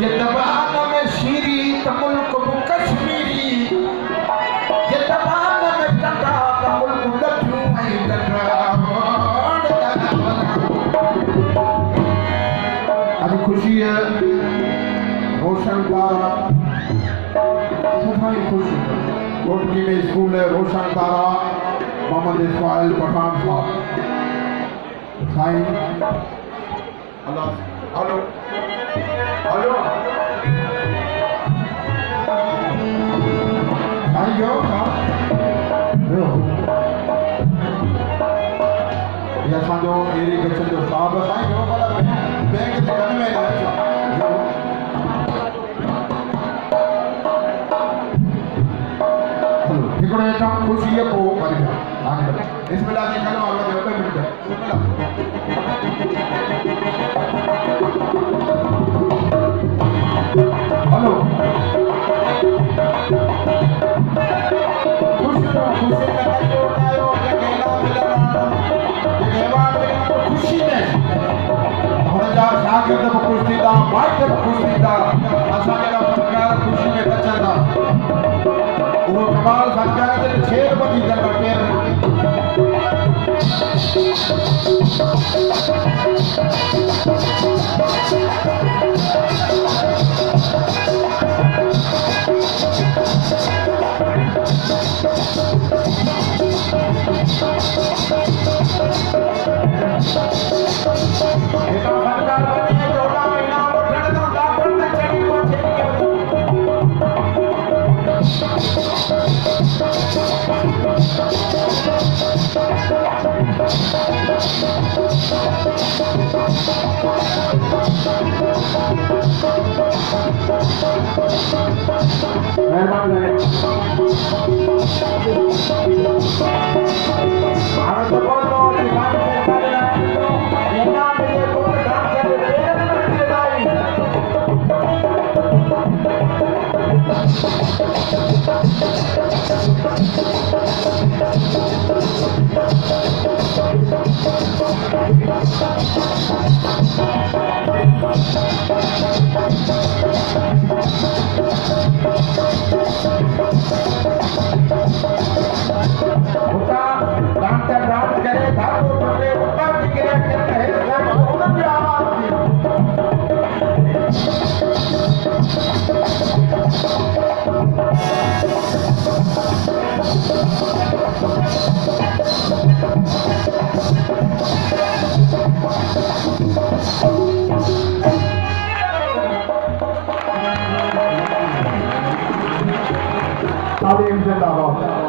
जबान में शीरी त मुल्क कश्मीरी जबान में टंडा त मुल्क डठू ऐं अॼु ख़ुशी रोशन तारा सफ़ाई ख़ुशी कोटकी में स्कूल है रोशन तारा मोहम्मद इस्माइल पठान साहब Sai hello hello hello Sai जो ये असांजो एरी गचन जो साहब साईं जो भला बैंक जे कम में हिकिड़ो हेठां ख़ुशी आहे पोइ वरी बिस्मिल्लाह जी कलमा वठो 2 मिंट हेलो खुशी में हुनजा शागिर्द बि ख़ुशि थींदा माइट बि ख़ुशि थींदा असांजा फनकार ख़ुशी में नचंदा वो कमाल फनकार जे छेड़ बि थींदा पेर जिंदाबाद